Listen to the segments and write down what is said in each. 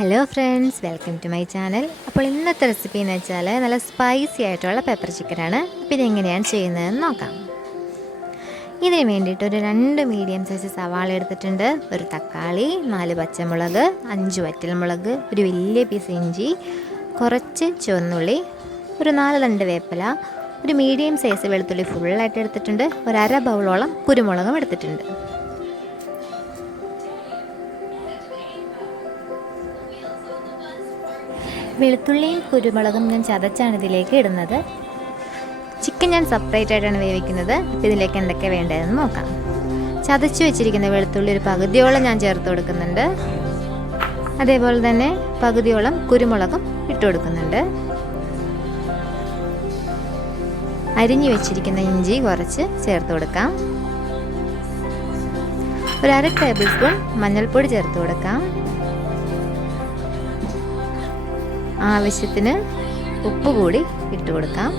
Hello friends, welcome to my channel. അപ്പോൾ ഇന്നത്തെ recipe എന്ന് വെച്ചാൽ നല്ല സ്പൈസി ആയിട്ടുള്ള പെപ്പർ ചിക്കനാണ്. അപ്പോൾ ഇതെങ്ങനെയാണ് ചെയ്യുന്നതെന്ന് നോക്കാം. ഇതിന് വേണ്ടിയിട്ട് ഒരു 2 മീഡിയം സൈസ് സവാള എടുത്തിട്ടുണ്ട്, ഒരു തക്കാളി, 4 പച്ചമുളക്, 5 വറ്റൽമുളക്, ഒരു വലിയ പീസ് ഇഞ്ചി, കുറച്ച് ചുവന്നുള്ളി, ഒരു 4 തണ്ട് വേപ്പില, ഒരു മീഡിയം സൈസ് വെളുത്തുള്ളി ഫുള്ളായിട്ട് എടുത്തിട്ടുണ്ട്, ഒരു അര ബൗളോളം കുരുമുളകും എടുത്തിട്ടുണ്ട്. വെളുത്തുള്ളിയും കുരുമുളകും ഞാൻ ചതച്ചാണ് ഇതിലേക്ക് ഇടുന്നത്. ചിക്കൻ ഞാൻ സെപ്പറേറ്റ് ആയിട്ടാണ് വേവിക്കുന്നത്. അപ്പോൾ ഇതിലേക്ക് എന്തൊക്കെ വേണ്ടതെന്ന് നോക്കാം. ചതച്ച് വെച്ചിരിക്കുന്ന വെളുത്തുള്ളി ഒരു പകുതിയോളം ഞാൻ ചേർത്ത് കൊടുക്കുന്നുണ്ട്. അതേപോലെ തന്നെ പകുതിയോളം കുരുമുളകും ഇട്ട് കൊടുക്കുന്നുണ്ട്. അരിഞ്ഞു വെച്ചിരിക്കുന്ന ഇഞ്ചി കുറച്ച് ചേർത്ത് കൊടുക്കാം. ഒരു 1/2 ടേബിൾ സ്പൂൺ മഞ്ഞൾപ്പൊടി ചേർത്ത് കൊടുക്കാം. ആവശ്യത്തിന് ഉപ്പ് കൂടി ഇട്ട് കൊടുക്കാം.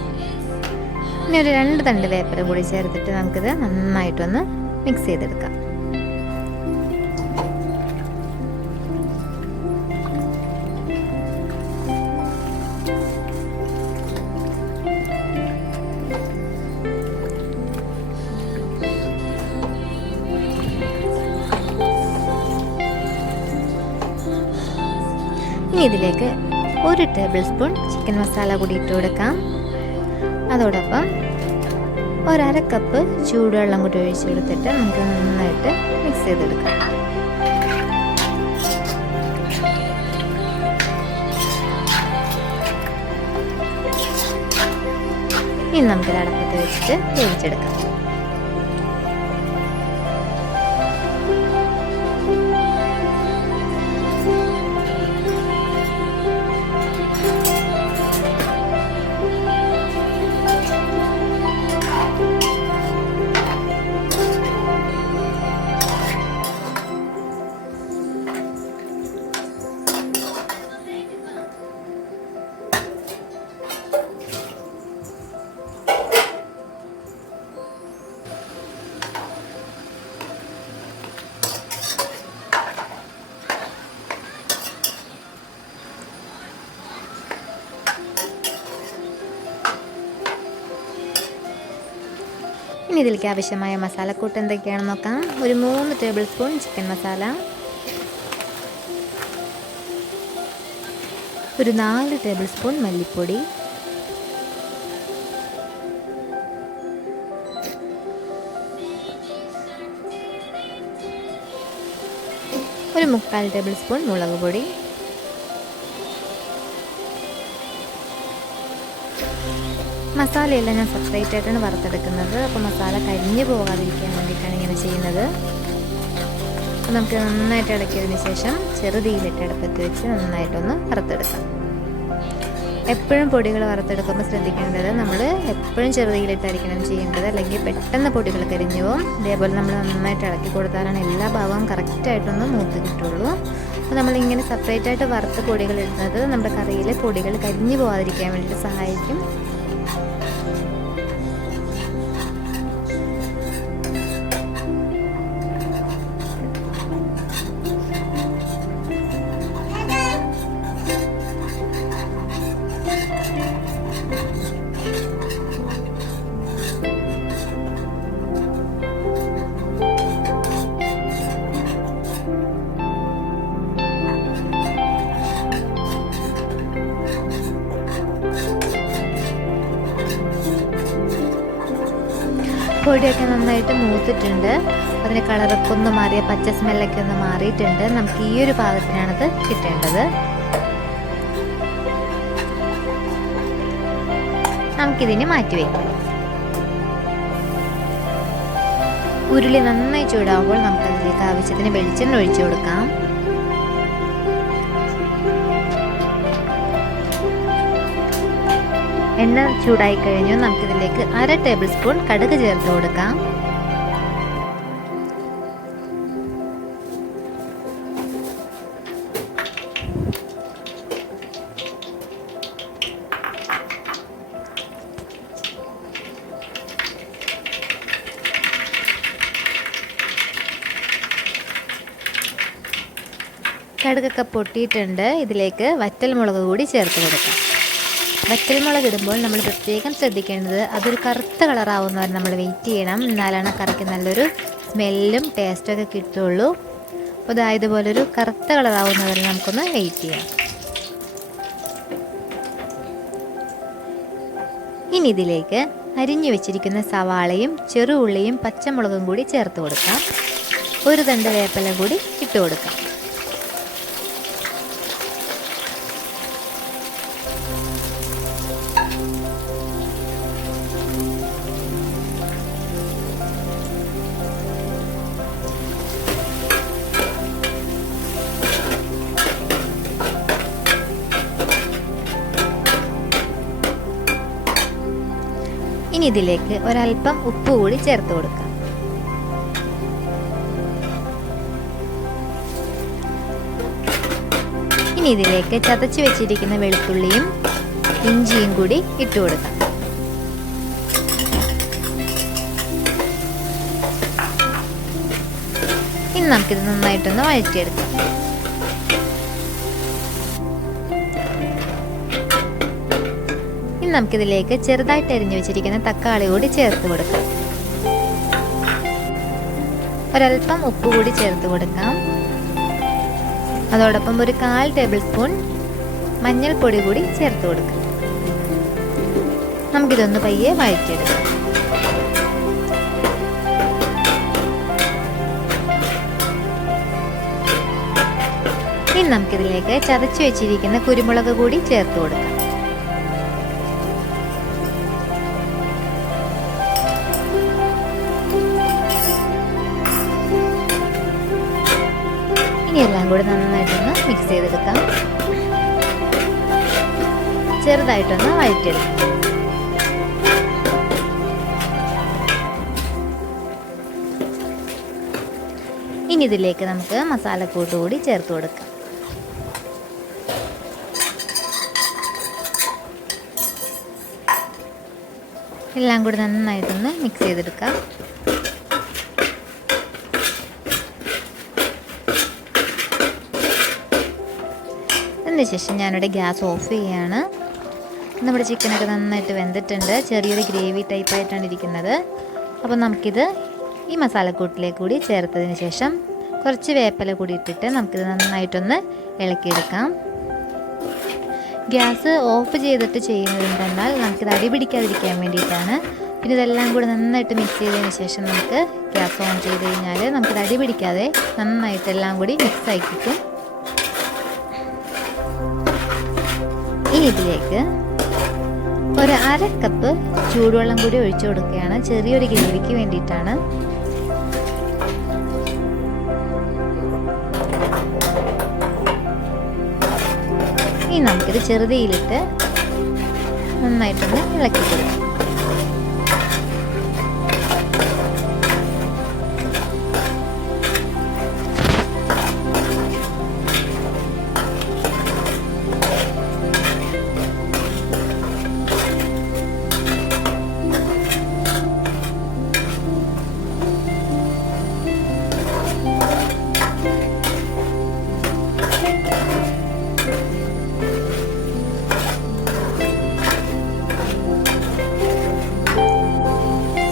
ഇനി ഒരു 2 തണ്ട് വേപ്പില കൂടി ചേർത്തിട്ട് നമുക്കിത് നന്നായിട്ടൊന്ന് മിക്സ് ചെയ്തെടുക്കാം. ഇനി ഇതിലേക്ക് 1 ടേബിൾ സ്പൂൺ ചിക്കൻ മസാല കൂടി ഇട്ട് കൊടുക്കാം. അതോടൊപ്പം 1/2 കപ്പ് ചൂടുവെള്ളം കൂടി ഒഴിച്ചെടുത്തിട്ട് നമുക്ക് നന്നായിട്ട് മിക്സ് ചെയ്തെടുക്കാം. ഇനി നമുക്കിത് അടപ്പത്ത് വെച്ചിട്ട് വേവിച്ചെടുക്കാം. ഇനി ഇതിലേക്ക് ആവശ്യമായ മസാലക്കൂട്ട് എന്തൊക്കെയാണെന്ന് നോക്കാം. ഒരു 3 ടേബിൾ സ്പൂൺ ചിക്കൻ മസാല, ഒരു 4 ടേബിൾ സ്പൂൺ മല്ലിപ്പൊടി, ഒരു 3/4 ടേബിൾ സ്പൂൺ മുളക് പൊടി, മസാലയെല്ലാം ഞാൻ സെപ്പറേറ്റ് ആയിട്ടാണ് വറുത്തെടുക്കുന്നത്. അപ്പോൾ മസാല കരിഞ്ഞു പോകാതിരിക്കാൻ വേണ്ടിയിട്ടാണ് ഇങ്ങനെ ചെയ്യുന്നത്. അപ്പോൾ നമുക്ക് നന്നായിട്ട് ഇളക്കിയതിന് ശേഷം ചെറുതീയിലിട്ട് അടുപ്പത്ത് വെച്ച് നന്നായിട്ടൊന്ന് വറുത്തെടുക്കാം. എപ്പോഴും പൊടികൾ വറുത്തെടുക്കുമ്പോൾ ശ്രദ്ധിക്കേണ്ടത് നമ്മൾ എപ്പോഴും ചെറുതീയിലിട്ടായിരിക്കണം ചെയ്യേണ്ടത്, അല്ലെങ്കിൽ പെട്ടെന്ന് പൊടികൾ കരിഞ്ഞു പോകും. ഇതേപോലെ നമ്മൾ നന്നായിട്ട് ഇളക്കി കൊടുത്താലാണ് എല്ലാ ഭാഗവും കറക്റ്റായിട്ടൊന്ന് മൂത്ത് കിട്ടുള്ളൂ. അപ്പോൾ നമ്മളിങ്ങനെ സെപ്പറേറ്റ് ആയിട്ട് വറുത്ത് പൊടികൾ ഇടുന്നത് നമ്മുടെ കറിയിലെ പൊടികൾ കരിഞ്ഞു പോകാതിരിക്കാൻ വേണ്ടിയിട്ട് സഹായിക്കും. പൊടിയൊക്കെ നന്നായിട്ട് മൂത്തിട്ടുണ്ട്. അതിൻ്റെ കളറൊക്കെ ഒന്ന് മാറിയ പച്ച സ്മെല്ലൊക്കെ ഒന്ന് മാറിയിട്ടുണ്ട്. നമുക്ക് ഈ ഒരു പാകത്തിനാണത് കിട്ടേണ്ടത്. നമുക്കിതിനെ മാറ്റി വയ്ക്കാം. ഉരുളി നന്നായി ചൂടാകുമ്പോൾ നമുക്കതിലേക്ക് ആവശ്യത്തിന് വെളിച്ചെണ്ണ ഒഴിച്ചു കൊടുക്കാം. എണ്ണ ചൂടായി കഴിഞ്ഞു. നമുക്കിതിലേക്ക് 1/2 ടേബിൾ സ്പൂൺ കടുക് ചേർത്ത് കൊടുക്കാം. കടുകൊക്കെ പൊട്ടിയിട്ടുണ്ട്. ഇതിലേക്ക് വറ്റൽമുളക് കൂടി ചേർത്ത് കൊടുക്കാം. വറ്റൽമുളക് ഇടുമ്പോൾ നമ്മൾ പ്രത്യേകം ശ്രദ്ധിക്കേണ്ടത് അതൊരു കറുത്ത കളറാവുന്നവരെ നമ്മൾ വെയിറ്റ് ചെയ്യണം. എന്നാലാണ് കറിക്ക് നല്ലൊരു സ്മെല്ലും ടേസ്റ്റൊക്കെ കിട്ടുള്ളൂ. അപ്പോൾ ഇതുപോലൊരു കറുത്ത കളറാവുന്നവരെ നമുക്കൊന്ന് വെയിറ്റ് ചെയ്യാം. ഇനി ഇതിലേക്ക് അരിഞ്ഞു വെച്ചിരിക്കുന്ന സവാളയും ചെറുഉള്ളിയും പച്ചമുളകും കൂടി ചേർത്ത് കൊടുക്കാം. ഒരു തണ്ട് വേപ്പില കൂടി ഇട്ട് കൊടുക്കാം. ഇനി ഇതിലേക്ക് ഒരൽപ്പം ഉപ്പ് കൂടി ചേർത്ത് കൊടുക്കാം. ഇനി ഇതിലേക്ക് ചതച്ച് വെച്ചിരിക്കുന്ന വെളുത്തുള്ളിയും ഇഞ്ചിയും കൂടി ഇട്ട് കൊടുക്കാം. ഇനി നമുക്കിത് നന്നായിട്ടൊന്ന് വഴറ്റിയെടുക്കാം. ഇനി നമുക്കിതിലേക്ക് ചെറുതായിട്ട് അരിഞ്ഞു വെച്ചിരിക്കുന്ന തക്കാളി കൂടി ചേർത്ത് കൊടുക്കാം. ഒരൽപ്പം ഉപ്പ് കൂടി ചേർത്ത് കൊടുക്കാം. അതോടൊപ്പം ഒരു 1/4 ടേബിൾ സ്പൂൺ മഞ്ഞൾപ്പൊടി കൂടി ചേർത്ത് കൊടുക്കാം. നമുക്കിതൊന്ന് പയ്യെ വഴറ്റിയെടുക്കാം. ഇനി നമുക്കിതിലേക്ക് ചതച്ചു വെച്ചിരിക്കുന്ന കുരുമുളക് കൂടി ചേർത്ത് കൊടുക്കാം. ഇനി എല്ലാം കൂടി നന്നായിട്ടൊന്ന് മിക്സ് ചെയ്തെടുക്കാം. ചെറുതായിട്ടൊന്ന് വഴറ്റിയെടുക്കാം. ഇനി ഇതിലേക്ക് നമുക്ക് മസാലക്കൂട്ട് കൂടി ചേർത്ത് കൊടുക്കാം. എല്ലാം കൂടി നന്നായിട്ടൊന്ന് മിക്സ് ചെയ്തെടുക്കാം. അതിനുശേഷം ഞാനിവിടെ ഗ്യാസ് ഓഫ് ചെയ്യുകയാണ്. നമ്മുടെ ചിക്കനൊക്കെ നന്നായിട്ട് വെന്തിട്ടുണ്ട്. ചെറിയൊരു ഗ്രേവി ടൈപ്പായിട്ടാണ് ഇരിക്കുന്നത്. അപ്പോൾ നമുക്കിത് ഈ മസാലക്കൂട്ടിലേക്ക് കൂടി ചേർത്തതിന് ശേഷം കുറച്ച് വേപ്പില കൂടി ഇട്ടിട്ട് നമുക്കിത് നന്നായിട്ടൊന്ന് ഇളക്കിയെടുക്കാം. ഗ്യാസ് ഓഫ് ചെയ്തിട്ട് ചെയ്യുന്നത് എന്തെന്നാൽ നമുക്കിത് അടി പിടിക്കാതിരിക്കാൻ വേണ്ടിയിട്ടാണ്. പിന്നെ ഇതെല്ലാം കൂടി നന്നായിട്ട് മിക്സ് ചെയ്തതിന് ശേഷം നമുക്ക് ഗ്യാസ് ഓൺ ചെയ്ത് കഴിഞ്ഞാൽ നമുക്കിത് അടി പിടിക്കാതെ നന്നായിട്ട് എല്ലാം കൂടി മിക്സായി കിട്ടും. ഇനി ഇതിലേക്ക് ഒരു 1/2 കപ്പ് ചൂടുവെള്ളം കൂടി ഒഴിച്ചു കൊടുക്കുകയാണ്. ചെറിയൊരു ഗ്രേവിക്ക് വേണ്ടിയിട്ടാണ്. ഇനി നമുക്കിത് ചെറുതീയിലിട്ട് നന്നായിട്ടൊന്ന് ഇളക്കി കൊടുക്കാം.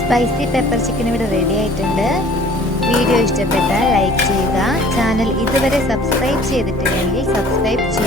സ്പൈസി പെപ്പർ ചിക്കൻ ഇവിടെ റെഡി ആയിട്ടുണ്ട്. വീഡിയോ ഇഷ്ടപ്പെട്ടാൽ ലൈക്ക് ചെയ്യുക. ചാനൽ ഇതുവരെ സബ്സ്ക്രൈബ് ചെയ്തിട്ടില്ലെങ്കിൽ സബ്സ്ക്രൈബ് ചെയ്യുക.